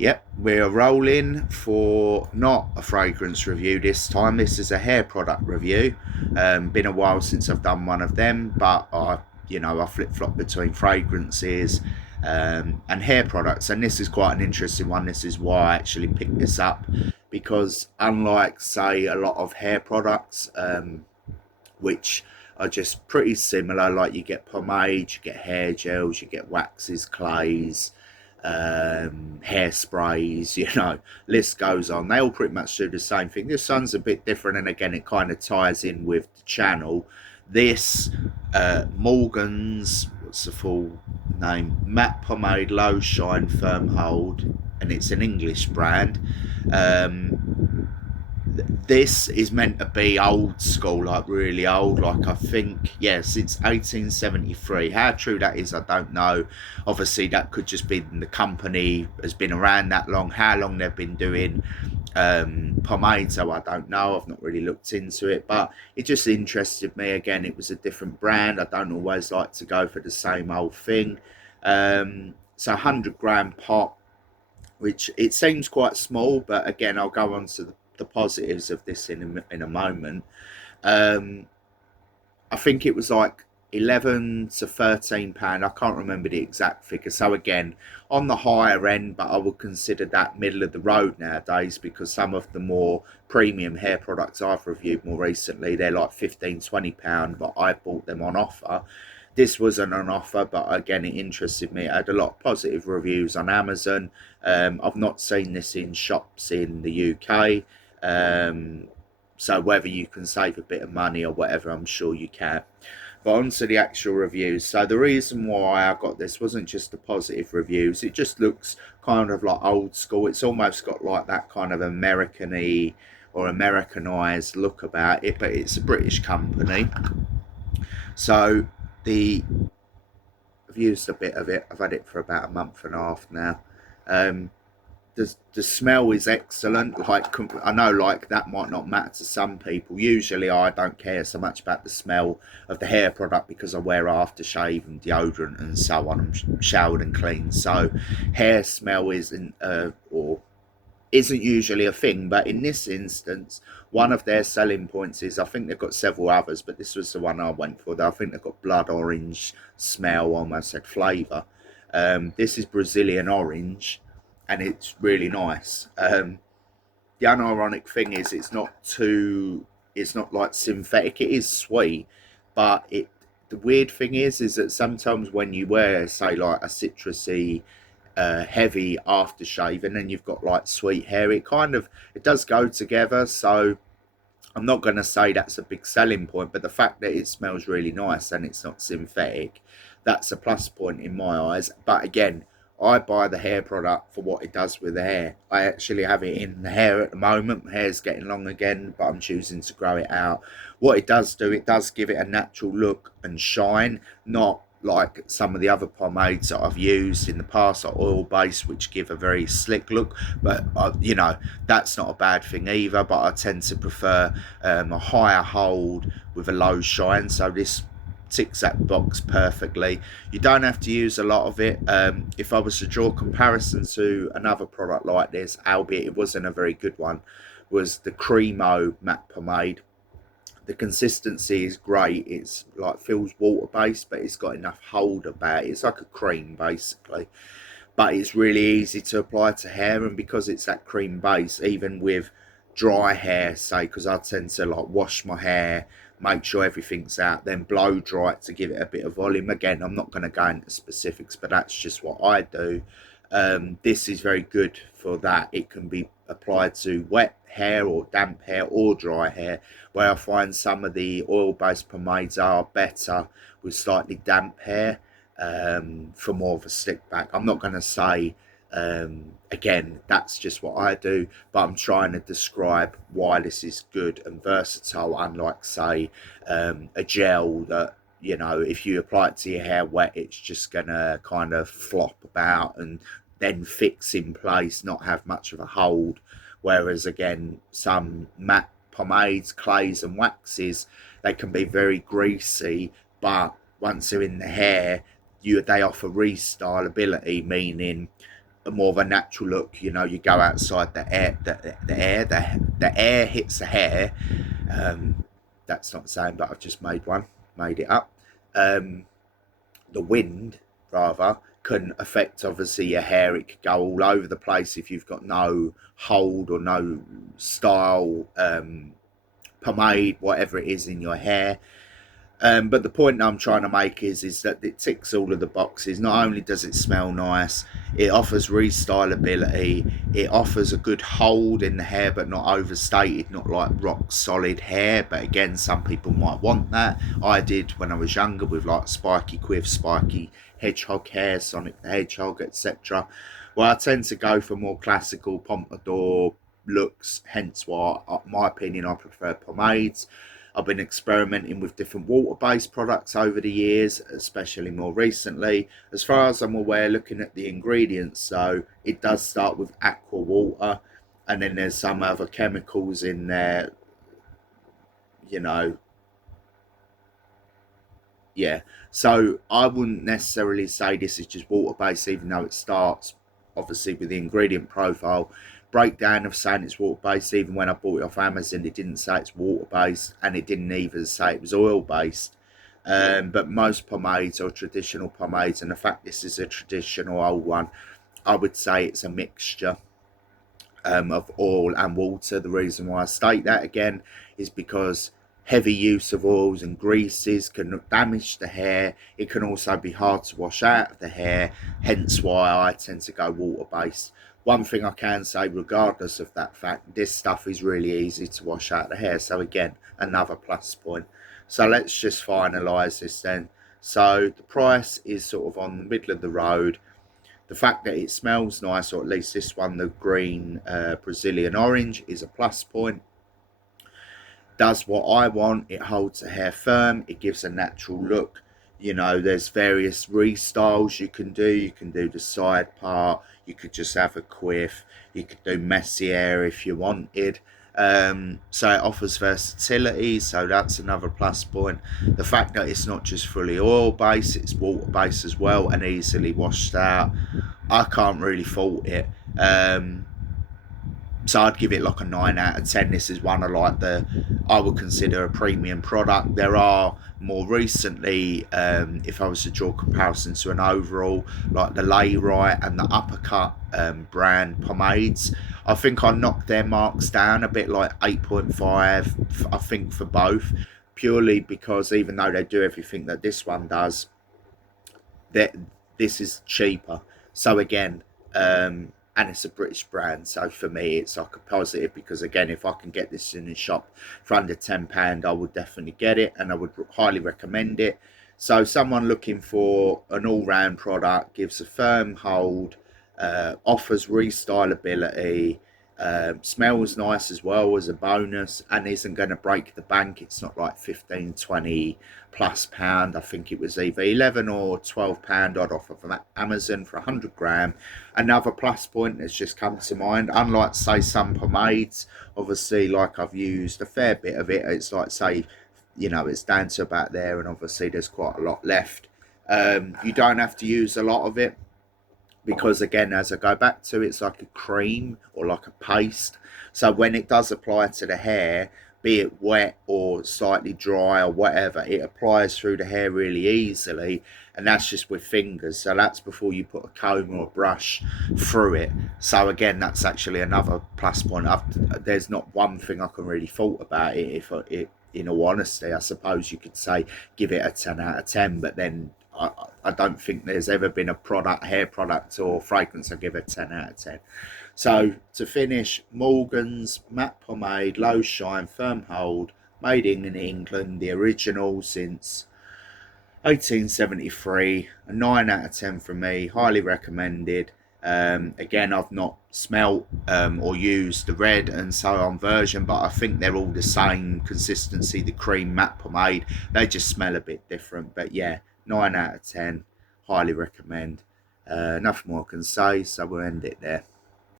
Yep, we're rolling for not a fragrance review this time. This is a hair product review. Been a while since I've done one of them, but I flip flop between fragrances and hair products, and this is quite an interesting one. This is why I actually picked this up because, unlike, say, a lot of hair products, which are just pretty similar, like you get pomade, you get hair gels, you get waxes, clays, hairsprays, list goes on. They all pretty much do the same thing. This one's a bit different, and again, it kind of ties in with the channel. This Morgan's, what's the full name? Matte Pomade Low Shine Firm Hold, and it's an English brand. This is meant to be old school, like really old, like I think, yeah, since 1873. How true that is, I don't know. Obviously, that could just be the company has been around that long. How long they've been doing pomade, so I don't know. I've not really looked into it, but it just interested me. Again, it was a different brand. I don't always like to go for the same old thing. So 100-gram pot, which it seems quite small, but again, I'll go on to the positives of this in a moment. I think it was like 11 to 13 pound. I can't remember the exact figure. So again, on the higher end, but I would consider that middle of the road nowadays, because some of the more premium hair products I've reviewed more recently, they're like 15-20 pound, but I bought them on offer. This wasn't an offer, but again, it interested me. It had a lot of positive reviews on Amazon. I've not seen this in shops in the UK. So whether you can save a bit of money or whatever, I'm sure you can. But on to the actual reviews. So the reason why I got this wasn't just the positive reviews. It just looks kind of like old school. It's almost got like that kind of American-y or Americanized look about it, but it's a British company. So I've used a bit of it. I've had it for about a month and a half now. The smell is excellent. Like, I know, like, that might not matter to some people. Usually I don't care so much about the smell of the hair product because I wear aftershave and deodorant and so on. I'm showered and clean, so hair smell isn't usually a thing. But in this instance, one of their selling points is, I think they've got several others, but this was the one I went for. I think they've got blood orange smell, almost said flavour. This is Brazilian orange, and it's really nice. The unironic thing is, it's not like synthetic. It is sweet, but the weird thing is that sometimes when you wear, say, like a citrusy, heavy aftershave, and then you've got like sweet hair, it does go together. So I'm not going to say that's a big selling point, but the fact that it smells really nice and it's not synthetic, that's a plus point in my eyes. But again, I buy the hair product for what it does with the hair. I actually have it in the hair at the moment. My hair's getting long again, but I'm choosing to grow it out. What it does do, it does give it a natural look and shine, not like some of the other pomades that I've used in the past are oil based, which give a very slick look. But that's not a bad thing either. But I tend to prefer a higher hold with a low shine. So this ticks that box perfectly. You don't have to use a lot of it. If I was to draw a comparison to another product like this, albeit it wasn't a very good one, was the Cremo matte pomade. The consistency is great. It's like, feels water based, but it's got enough hold about it. It's like a cream basically, but it's really easy to apply to hair. And because it's that cream base, even with dry hair, say, because I tend to like wash my hair, make sure everything's out, then blow dry it to give it a bit of volume. Again, I'm not going to go into specifics, but that's just what I do. This is very good for that. It can be applied to wet hair or damp hair or dry hair, where I find some of the oil-based pomades are better with slightly damp hair, for more of a slick back. I'm not going to say, again, that's just what I do, but I'm trying to describe why this is good and versatile, unlike, say, a gel that, if you apply it to your hair wet, it's just gonna kind of flop about and then fix in place, not have much of a hold. Whereas again, some matte pomades, clays and waxes, they can be very greasy, but once they're in the hair, they offer restyle ability, meaning more of a natural look. You know, you go outside, the air hits the hair. That's not the same, but I've just made it up. Um, the wind, rather, can affect obviously your hair. It could go all over the place if you've got no hold or no style, pomade, whatever it is in your hair. But the point I'm trying to make is that it ticks all of the boxes. Not only does it smell nice, it offers restylability. It offers a good hold in the hair, but not overstated, not like rock solid hair. But again, some people might want that. I did when I was younger with like spiky quiff, spiky hedgehog hair, Sonic the Hedgehog, etc. Well, I tend to go for more classical pompadour looks. Hence why, in my opinion, I prefer pomades. I've been experimenting with different water-based products over the years, especially more recently. As far as I'm aware, looking at the ingredients, so it does start with aqua water, and then there's some other chemicals in there, you know. Yeah, so I wouldn't necessarily say this is just water-based, even though it starts obviously with the ingredient profile breakdown of saying it's water-based. Even when I bought it off Amazon, it didn't say it's water-based, and it didn't even say it was oil-based. But most pomades are traditional pomades, and the fact this is a traditional old one, I would say it's a mixture of oil and water. The reason why I state that again is because heavy use of oils and greases can damage the hair. It can also be hard to wash out of the hair, hence why I tend to go water-based. One thing I can say, regardless of that fact, this stuff is really easy to wash out the hair. So again, another plus point. So let's just finalise this then. So the price is sort of on the middle of the road. The fact that it smells nice, or at least this one, the green Brazilian orange, is a plus point. Does what I want. It holds the hair firm. It gives a natural look. You know, there's various restyles you can do. You can do the side part. You could just have a quiff. You could do messy hair if you wanted. So it offers versatility, so that's another plus point. The fact that it's not just fully oil based, it's water based as well, and easily washed out. I can't really fault it. So I'd give it like a 9 out of 10. This is one of like I would consider a premium product. There are more recently, if I was to draw a comparison to an overall, like the Lay Right and the Uppercut brand pomades, I think I knocked their marks down a bit, like 8.5, I think, for both, purely because even though they do everything that this one does, that this is cheaper. So again, and it's a British brand, so for me it's like a positive, because again, if I can get this in the shop for under £10, I would definitely get it, and I would highly recommend it. So someone looking for an all-round product, gives a firm hold, offers restylability, smells nice as well as a bonus, and isn't going to break the bank. It's not like 15, 20 plus pound. I think it was either 11 or £12 odd off of Amazon for 100 gram. Another plus point that's just come to mind, unlike say some pomades, obviously, like I've used a fair bit of it, it's like say, you know, it's down to about there, and obviously there's quite a lot left. You don't have to use a lot of it, because again, as I go back to, it's like a cream or like a paste. So when it does apply to the hair, be it wet or slightly dry or whatever, it applies through the hair really easily, and that's just with fingers. So that's before you put a comb or a brush through it. So again, that's actually another plus point. There's not one thing I can really fault about it. In all honesty, I suppose you could say give it a 10 out of 10, but then I don't think there's ever been a hair product or fragrance I give it 10 out of 10. So to finish, Morgan's matte pomade, low shine, firm hold, made in England, the original since 1873. A 9 out of 10 from me, highly recommended. Again, I've not smelt or used the red and so on version, but I think they're all the same consistency, the cream matte pomade. They just smell a bit different, but yeah, 9 out of 10, highly recommend. Nothing more I can say, so we'll end it there.